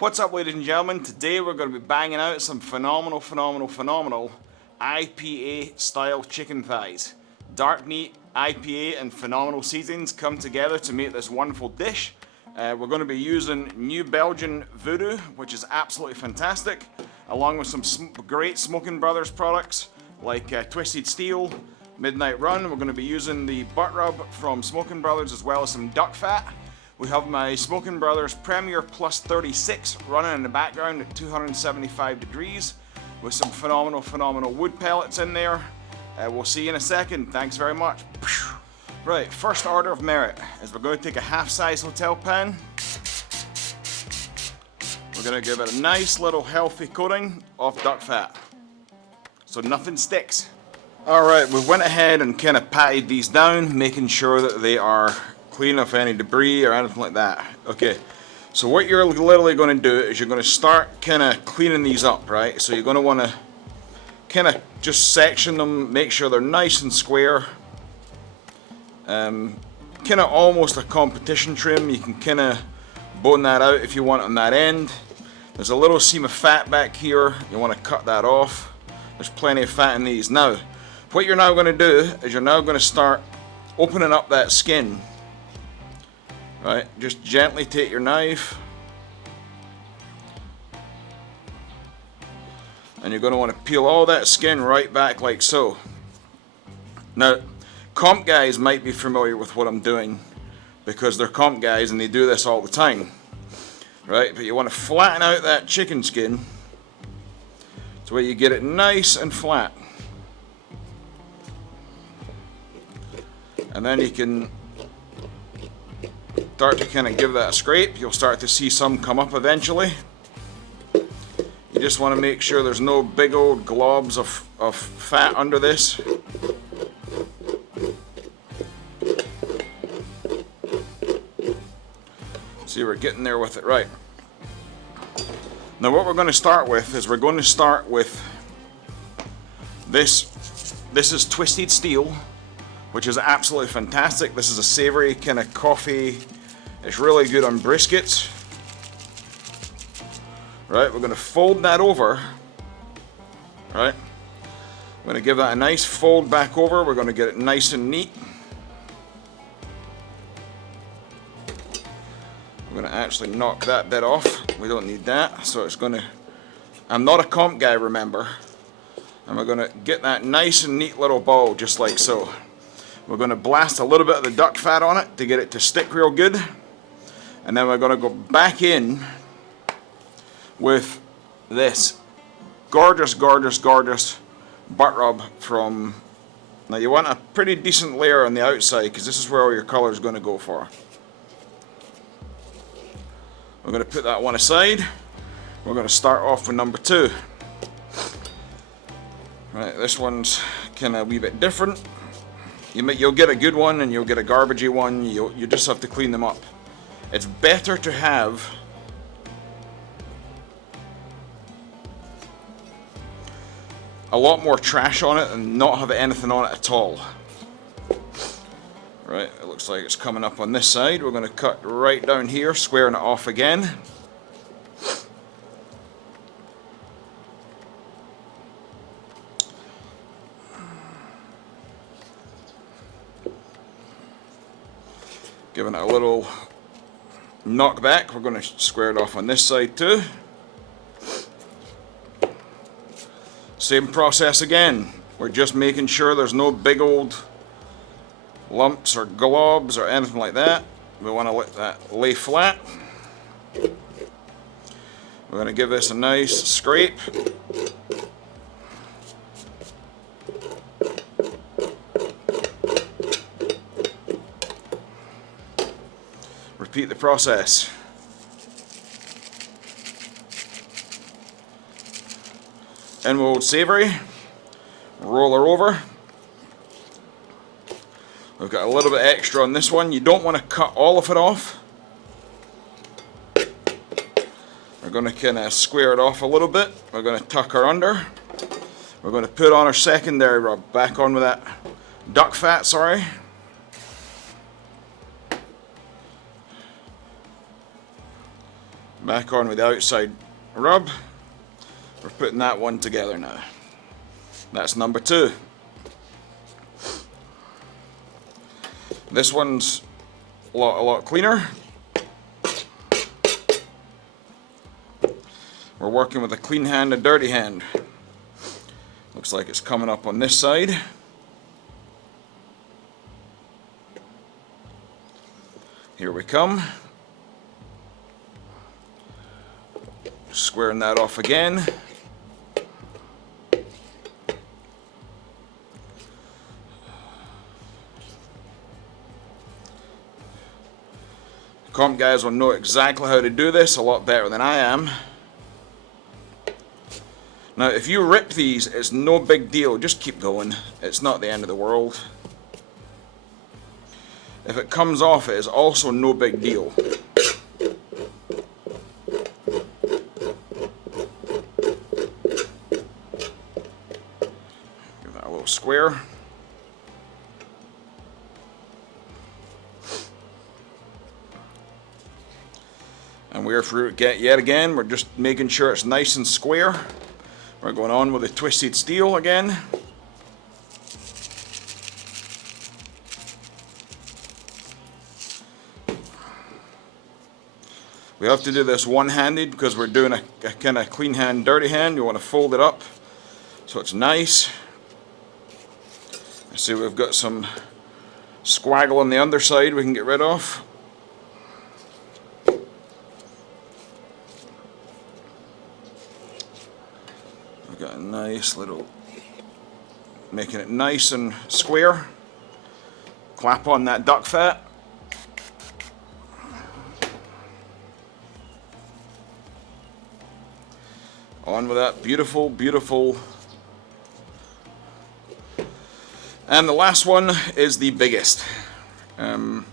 What's up, ladies and gentlemen? Today we're going to be banging out some phenomenal IPA style chicken thighs. Dark meat, IPA and phenomenal seasonings come together to make this wonderful dish. We're going to be using New Belgian Voodoo, which is absolutely fantastic, along with some great Smoking Brothers products like Twisted Steel, Midnight Run. We're going to be using the butt rub from Smoking Brothers as well as some duck fat. We have my Smoking Brothers Premier Plus 36 running in the background at 275 degrees with some phenomenal wood pellets in there. We'll see you in a second. Thanks very much. Right, first order of merit is we're going to take a half-size hotel pan. We're going to give it a nice little healthy coating of duck fat so nothing sticks. Alright, we went ahead and kind of patted these down, making sure that they are clean of any debris or anything like that. Okay, so what you're literally going to do is you're going to start kind of cleaning these up, right? So you're going to want to kind of just section them, make sure they're nice and square. Kind of almost a competition trim. You can kind of bone that out if you want on that end. There's a little seam of fat back here. You want to cut that off. There's plenty of fat in these. Now, what you're now going to do is you're now going to start opening up that skin. Right, just gently take your knife and you're going to want to peel all that skin right back like so. Now, comp guys might be familiar with what I'm doing because they're comp guys and they do this all the time. Right, but you want to flatten out that chicken skin so where you get it nice and flat. And then you can start to kind of give that a scrape. You'll start to see some come up eventually. You just want to make sure there's no big old globs of fat under this. See, we're getting there with it. Right. Now what we're going to start with is we're going to start with this. This is Twisted Steel, which is absolutely fantastic. This is a savory kind of coffee. It's really good on briskets. Right, we're going to fold that over. Right, I'm going to give that a nice fold back over. We're going to get it nice and neat. We're going to actually knock that bit off. We don't need that. So it's going to, I'm not a comp guy, remember. And we're going to get that nice and neat little ball just like so. We're going to blast a little bit of the duck fat on it to get it to stick real good. And then we're going to go back in with this gorgeous butt rub from, now you want a pretty decent layer on the outside because this is where all your color is going to go for. We're going to put that one aside. We're going to start off with number 2. Right, this one's kind of a wee bit different. You'll get a good one and you'll get a garbagey one. You just have to clean them up. It's better to have a lot more trash on it and not have anything on it at all. Right, it looks like it's coming up on this side. We're going to cut right down here, squaring it off again. Giving it a little knock back. We're going to square it off on this side too. Same process again. We're just making sure there's no big old lumps or globs or anything like that. We want to let that lay flat. We're going to give this a nice scrape. Repeat the process. Enwold savory, roll her over. We've got a little bit extra on this one. You don't want to cut all of it off. We're going to kind of square it off a little bit. We're going to tuck her under. We're going to put on our secondary rub. Back on with that duck fat, sorry. Back on with the outside rub. We're putting that one together now. That's number 2. This one's a lot cleaner. We're working with a clean hand, a dirty hand. Looks like it's coming up on this side. Here we come. Squaring that off again. Comp guys will know exactly how to do this a lot better than I am. Now if you rip these, it's no big deal, just keep going. It's not the end of the world. If it comes off, it is also no big deal. Give that a little square. And yet again, we're just making sure it's nice and square. We're going on with the twisted steel again. We have to do this one-handed because we're doing a kind of clean hand, dirty hand. You want to fold it up so it's nice. I see we've got some squaggle on the underside we can get rid of. We've got a nice little, making it nice and square. Clap on that duck fat. On with that beautiful, beautiful. And the last one is the biggest. Kind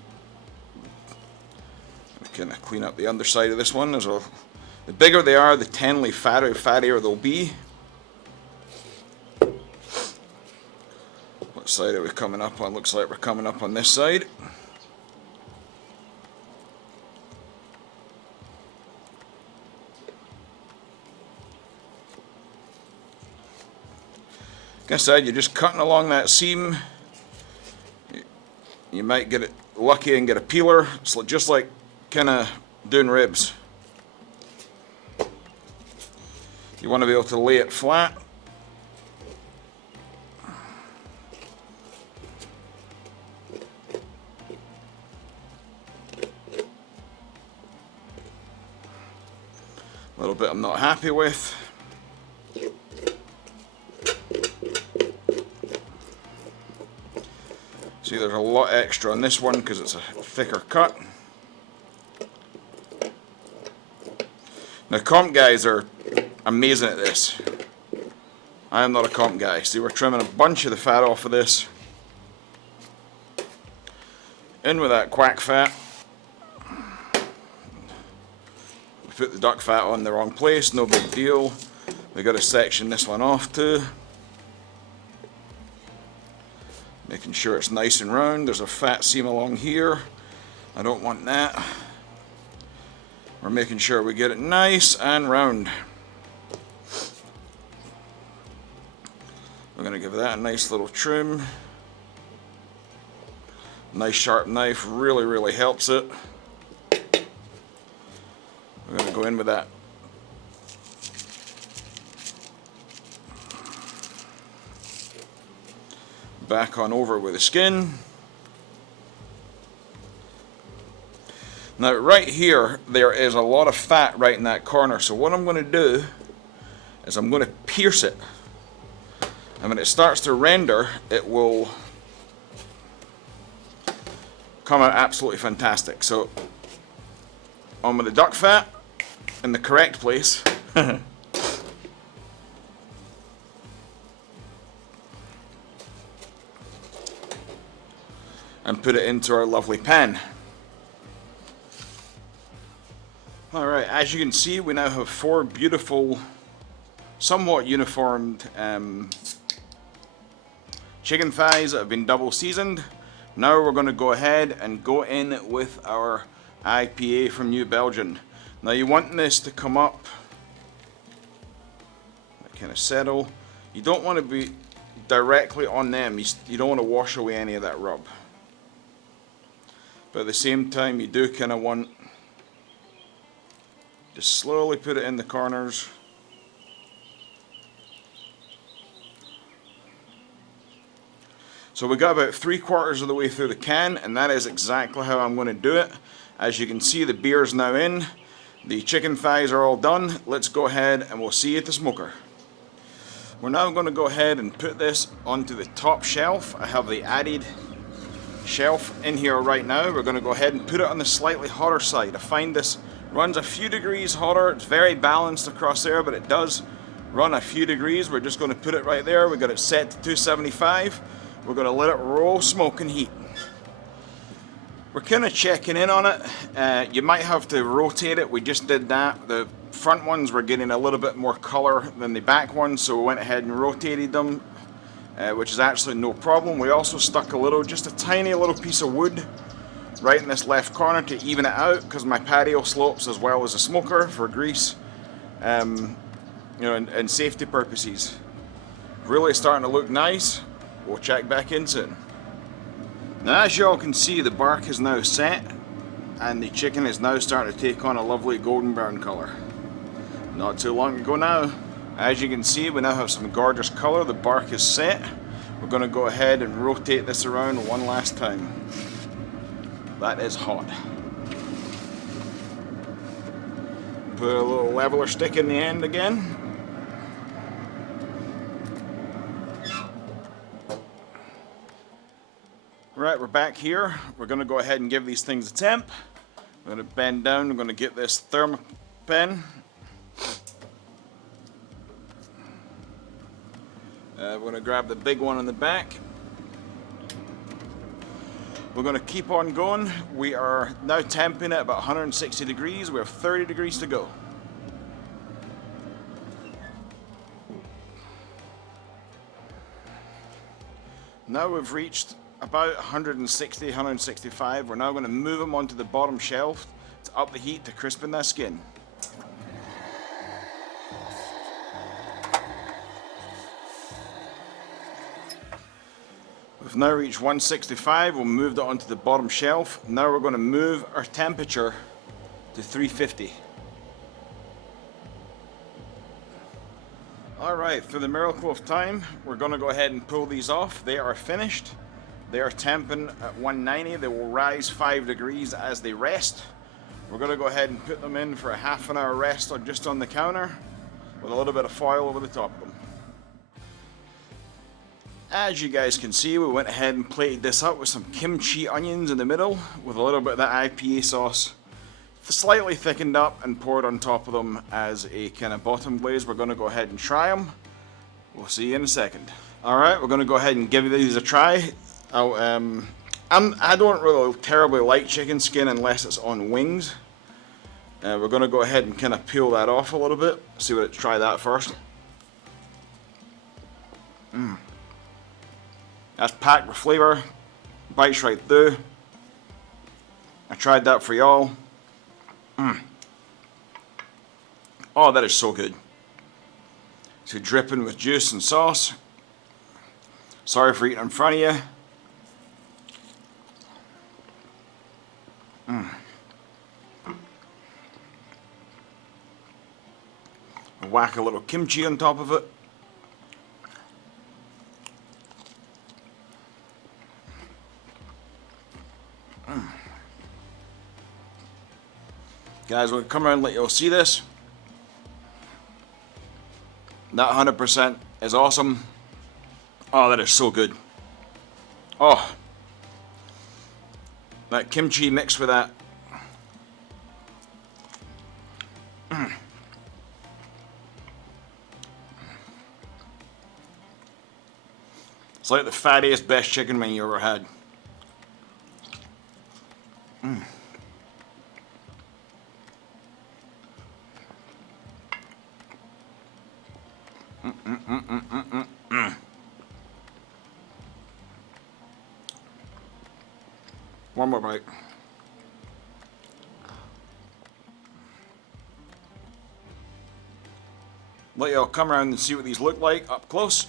of clean up the underside of this one as well. The bigger they are, the fattier they'll be. What side are we coming up on? Looks like we're coming up on this side. Like I said, you're just cutting along that seam. You might get it lucky and get a peeler. It's just like kind of doing ribs. You want to be able to lay it flat. A little bit I'm not happy with. See, there's a lot extra on this one because it's a thicker cut. Now, comp guys are amazing at this. I am not a comp guy. See, we're trimming a bunch of the fat off of this. In with that quack fat. We put the duck fat on the wrong place, no big deal. We got to section this one off too. Making sure it's nice and round. There's a fat seam along here. I don't want that. We're making sure we get it nice and round. We're going to give that a nice little trim. Nice sharp knife really helps it. We're going to go in with that. Back on over with the skin. Now right here there is a lot of fat right in that corner, so what I'm going to do is I'm going to pierce it, and when it starts to render it will come out absolutely fantastic. So on with the duck fat in the correct place. And put it into our lovely pan. Alright, as you can see, we now have 4 beautiful, somewhat uniformed chicken thighs that have been double seasoned. Now we're going to go ahead and go in with our IPA from New Belgium. Now you want this to come up, kind of settle. You don't want to be directly on them. You don't want to wash away any of that rub. But at the same time, you do kind of want to slowly put it in the corners. So we got about 3/4 of the way through the can, and that is exactly how I'm going to do it. As you can see, the beer's now in. The chicken thighs are all done. Let's go ahead and we'll see you at the smoker. We're now going to go ahead and put this onto the top shelf. I have the added shelf in here right now. We're going to go ahead and put it on the slightly hotter side. I find this runs a few degrees hotter. It's very balanced across there, but it does run a few degrees. We're just going to put it right there. We got it set to 275. We're going to let it roll, smoke and heat. We're kind of checking in on it. You might have to rotate it. We just did that. The front ones were getting a little bit more color than the back ones, so we went ahead and rotated them, which is actually no problem. We also stuck just a tiny little piece of wood right in this left corner to even it out, because my patio slopes as well as a smoker for grease, and safety purposes. Really starting to look nice. We'll check back in soon. Now, as you all can see, the bark is now set and the chicken is now starting to take on a lovely golden brown color. Not too long ago now. As you can see, we now have some gorgeous color. The bark is set. We're going to go ahead and rotate this around one last time. That is hot. Put a little leveler stick in the end again. Right, we're back here. We're going to go ahead and give these things a temp. I'm going to bend down. I'm going to get this thermopen. We're going to grab the big one in the back. We're going to keep on going. We are now temping at about 160 degrees. We have 30 degrees to go. Now we've reached about 160, 165. We're now going to move them onto the bottom shelf to up the heat to crispen that skin. We've now reached 165. We'll move that onto the bottom shelf. Now we're going to move our temperature to 350. Alright, through the miracle of time, we're going to go ahead and pull these off. They are finished. They are temping at 190. They will rise 5 degrees as they rest. We're going to go ahead and put them in for a half an hour rest just on the counter with a little bit of foil over the top of them. As you guys can see, we went ahead and plated this up with some kimchi onions in the middle with a little bit of that IPA sauce slightly thickened up and poured on top of them as a kind of bottom glaze. We're going to go ahead and try them. We'll see you in a second. Alright, we're going to go ahead and give these a try. I don't really terribly like chicken skin unless it's on wings. We're going to go ahead and kind of peel that off a little bit. Try that first. That's packed with flavor. Bites right through. I tried that for y'all. Oh, that is so good. It's dripping with juice and sauce. Sorry for eating in front of you. Whack a little kimchi on top of it. Guys, we'll come around and let you all see this. That 100% is awesome. Oh, that is so good. Oh, that kimchi mixed with that. It's like the fattiest, best chicken wing you ever had. One more bite. let y'all come around and see what these look like up close.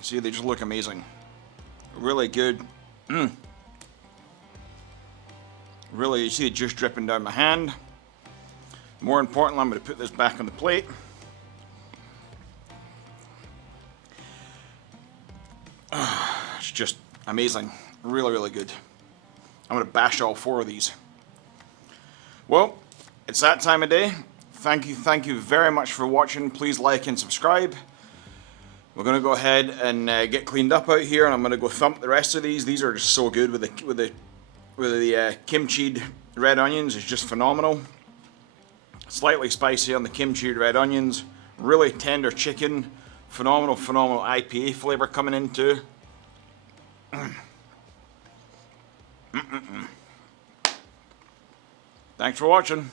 See, they just look amazing. Really good. Really, you see it just dripping down my hand. More importantly, I'm going to put this back on the plate. It's just amazing. Really, really good. I'm going to bash all 4 of these. Well, it's that time of day. Thank you very much for watching. Please like and subscribe. We're going to go ahead and get cleaned up out here, and I'm going to go thump the rest of these. These are just so good with the kimchied red onions. It's just phenomenal. Slightly spicy on the kimchied red onions. Really tender chicken. Phenomenal IPA flavor coming in too. Thanks for watching.